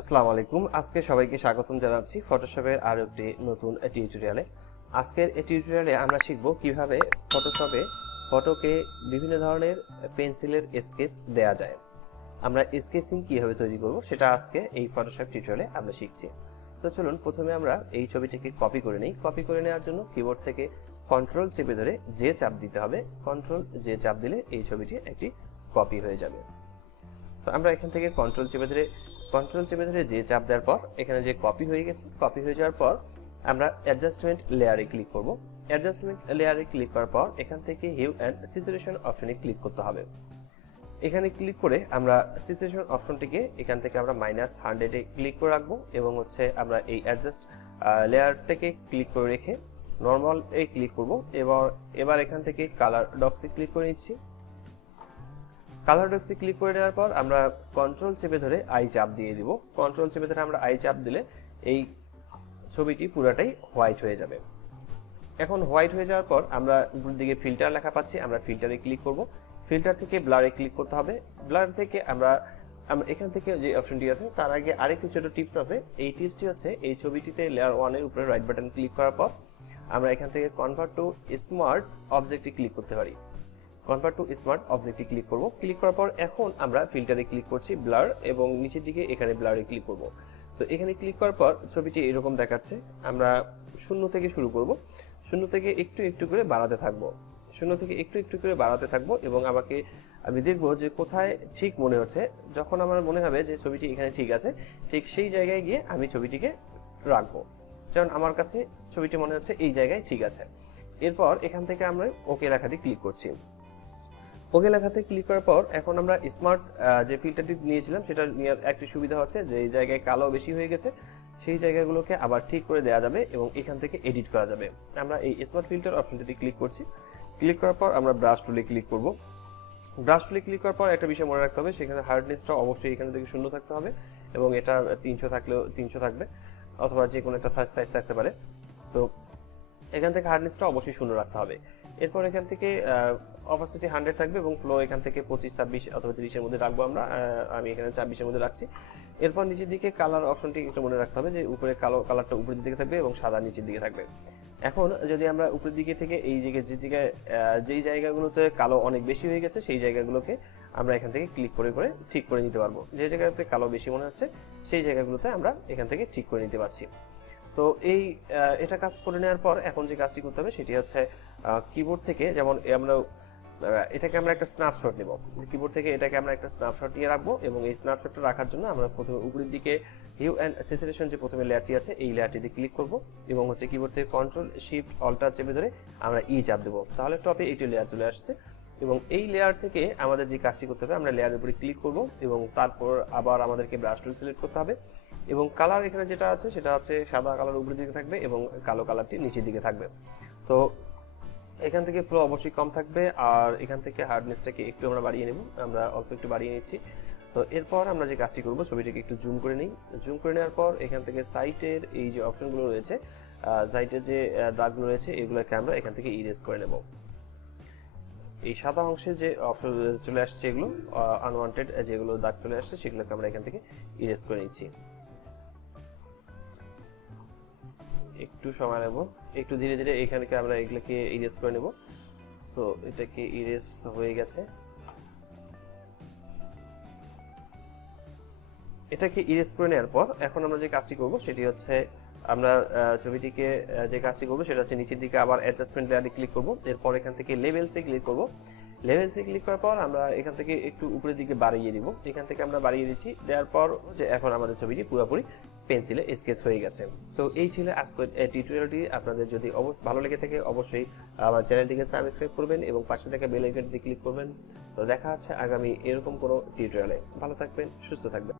আসসালামু আলাইকুম। আজকে সবাইকে স্বাগতম জানাচ্ছি ফটোশপের আরো একটি নতুন টিউটোরিয়ালে। আজকের এই টিউটোরিয়ালে আমরা শিখব কিভাবে ফটোশপে ফটোকে বিভিন্ন ধরনের পেন্সিলের স্কেচ দেয়া যায়। আমরা স্কেচিং কিভাবে তৈরি করব সেটা আজকে এই ফটোশপ টিউটোরিয়ালে আমরা শিখছি। তো চলুন প্রথমে আমরা এই ছবিটিকে কপি করে নিই। কপি করে নেওয়ার জন্য কিবোর্ড থেকে কন্ট্রোল চেপে ধরে যে চাপ দিতে হবে, কন্ট্রোল যে চাপ দিলে এই ছবিটি একটি কপি হয়ে যাবে। তো আমরা এখান থেকে কন্ট্রোল চেপে ধরে যে চাপ দেওয়ার পর এখানে যে কপি হয়ে গেছে, কপি হয়ে যাওয়ার পর আমরা অ্যাডজাস্টমেন্ট লেয়ারে ক্লিক করব। অ্যাডজাস্টমেন্ট লেয়ারে ক্লিক করার পর এখান থেকে হিউ অ্যান্ড স্যাচুরেশন অপশনে ক্লিক করতে হবে। এখানে ক্লিক করে আমরা স্যাচুরেশন অপশনটিকে এখান থেকে আমরা -100 এ ক্লিক করে রাখবো এবং আমরা এই অ্যাডজাস্ট লেয়ারটাকে ক্লিক করে রেখে নরমাল এ ক্লিক করব। এবার এখান থেকে কালার ডক্সে ক্লিক করে নিচ্ছি। কালার ডক্সে ক্লিক করে নেওয়ার পর আমরা কন্ট্রোল চেপে ধরে আই চাপ দিয়ে দিব। কন্ট্রোল চেপে ধরে আমরা আই চাপ দিলে এই ছবিটি পুরোটাই হোয়াইট হয়ে যাবে। এখন হোয়াইট হয়ে যাওয়ার পর আমরা উপর দিকে ফিল্টার লেখা পাচ্ছি, আমরা ফিল্টারে ক্লিক করব। ফিল্টার থেকে ব্লারে ক্লিক করতে হবে। ব্লার থেকে আমরা এখান থেকে যে অপশনটি আছে তার আগে আরেকটি ছোট টিপস আছে। এই টিপসটি হচ্ছে এই ছবিটিতে লেয়ার 1 এর উপরে রাইট বাটন ক্লিক করার পর আমরা এখান থেকে কনভার্ট টু স্মার্ট অবজেক্টে ক্লিক করতে পারি। কনভার্ট টু স্মার্ট অবজেক্টে ক্লিক করব। ক্লিক করার পর এখন আমরা ফিল্টারে ক্লিক করছি ব্লার এবং নিচের দিকে এখানে ব্লারে ক্লিক করব। তো এখানে ক্লিক করার পর ছবিটি এরকম দেখাচ্ছে। আমরা শূন্য থেকে শুরু করব। শূন্য থেকে একটু একটু করে বাড়াতে থাকবো। শূন্য থেকে একটু একটু করে বাড়াতে থাকবো এবং আমি দেখব যে কোথায় ঠিক মনে হচ্ছে। যখন আমার মনে হবে যে ছবিটি এখানে ঠিক আছে, ঠিক সেই জায়গায় গিয়ে আমি ছবিটিকে রাখবো। যেমন আমার কাছে ছবিটি মনে হচ্ছে এই জায়গায় ঠিক আছে। এরপর এখান থেকে আমরা ওকে লেখাতে ক্লিক করছি। ওকে লেখাতে ক্লিক করার পর এখন আমরা স্মার্ট যে ফিল্টারটি নিয়েছিলাম সেটা নিয়ে একটি সুবিধা হচ্ছে যে এই জায়গায় কালো বেশি হয়ে গেছে সেই জায়গাগুলোকে আবার ঠিক করে দেওয়া যাবে এবং এখান থেকে এডিট করা যাবে। আমরা এই স্মার্ট ফিল্টার অপশনটিতে ক্লিক করছি। ক্লিক করার পর আমরা ব্রাশ টুলে ক্লিক করব। ব্রাশ টুলে ক্লিক করার পর একটা বিষয় মনে রাখতে হবে, সেখানে হার্ডনেসটা অবশ্যই এখান থেকে 0 থাকতে হবে এবং এটা 300 থাকলেও 300 থাকবে অথবা যে কোনো একটা সাইজ থাকতে পারে। তো এখান থেকে হার্ডনেসটা অবশ্যই 0 রাখতে হবে। এরপর এখান থেকে অপাসিটি 100 থাকবে এবং ফ্লো এখান থেকে 25, 26 অথবা 30 এর মধ্যে রাখবো আমরা। আমি এখানে 24 এর মধ্যে রাখছি। এরপর নিচের দিকে কালার অপশনটি একটু মনে রাখতে হবে যে উপরে কালো কালারটা উপরের দিকে থাকবে এবং সাদা নিচের দিকে থাকবে। এখন যদি আমরা উপরের দিকে থেকে এই দিকে যেই জায়গাগুলোতে কালো অনেক বেশি হয়ে গেছে সেই জায়গাগুলোকে আমরা এখান থেকে ক্লিক করে করে ঠিক করে নিতে পারবো। যে জায়গাতে কালো বেশি মনে হচ্ছে সেই জায়গাগুলোতে আমরা এখান থেকে ঠিক করে নিতে পারছি। তো এটা কাজ করে নেওয়ার পর এখন যে কাজটি করতে হবে সেটি হচ্ছে কিবোর্ড থেকে, যেমন এটাকে আমরা একটা স্ন্যাপশট নেব। কিবোর্ড থেকে এটাকে আমরা একটা স্ন্যাপশট নিয়ে রাখবো এবং এই স্ন্যাপশটটা রাখার জন্য আমরা প্রথমে উপরের দিকে হিউ অ্যান্ড স্যাচুরেশন যে প্রথমে লেয়ারটি আছে এই লেয়ারটিতে ক্লিক করব এবং কিবোর্ড থেকে কন্ট্রোল শিফট অল্টার চেপে ধরে আমরা চাপ দেবো। তাহলে টপে একটি লেয়ার চলে আসছে এবং এই লেয়ার থেকে আমাদের যে কাজটি করতে হবে আমরা লেয়ারের উপরে ক্লিক করব এবং তারপর আবার আমাদেরকে ব্রাশ টুল সিলেক্ট করতে হবে এবং কালার এখানে যেটা আছে সেটা হচ্ছে সাদা কালার উপরের দিকে থাকবে এবং কালো কালারটি নিচের দিকে থাকবে। তো এখান থেকে ফ্লো অবশ্যই কম থাকবে আর এখান থেকে হার্ডনেসটাকে একটু আমরা বাড়িয়ে নেব। আমরা অল্প একটু বাড়িয়ে নিচ্ছি। তো এরপর আমরা যে কাজটি করব ছবিটাকে একটু জুম করে নিই। জুম করে নেওয়ার পর এখান থেকে সাইটের এই যে অপশনগুলো রয়েছে, সাইটের যে দাগগুলো রয়েছে এগুলোকে আমরা এখান থেকে ইরেজ করে নেব। এই সাদা অংশে যে অপশন চলে আসছে এগুলো আনওয়ান্টেড যেগুলো দাগ চলে আসছে সেগুলোকে আমরা এখান থেকে ইরেজ করে নিচ্ছি। একটু সময় নেব, একটু ধীরে ধীরে এখানে আমরা এগুলোকে ইরেজ করে নেব। তো এটাকে ইরেজ হয়ে গেছে। এটাকে ইরেজ করে নেওয়ার পর এখন আমরা যে কাজটি করব সেটি হচ্ছে আমরা ছবিটিকে যে কাজটি করব সেটা হচ্ছে নিচের দিকে আবার অ্যাডজাস্টমেন্ট লেয়ারে ক্লিক করব। এরপর এখান থেকে লেভেলসে ক্লিক করব। লেভেলসে ক্লিক করার পর আমরা এখান থেকে একটু উপরের দিকে বাড়িয়ে দিব। এখান থেকে আমরা বাড়িয়ে দিচ্ছি। দেওয়ার পর যে এখন আমাদের ছবিটি পুরোপুরি পেন্সিলে স্কেচ হয়ে গেছে। তো এই ছিল আজকের টিউটোরিয়ালটি। আপনাদের যদি ভালো লেগে থাকে অবশ্যই আমার চ্যানেলটিকে সাবস্ক্রাইব করবেন এবং পাশে থাকা বেল আইকনটিতে ক্লিক করবেন। তো দেখা হচ্ছে আগামী এরকম কোনো টিউটোরিয়ালে। ভালো থাকবেন, সুস্থ থাকবেন।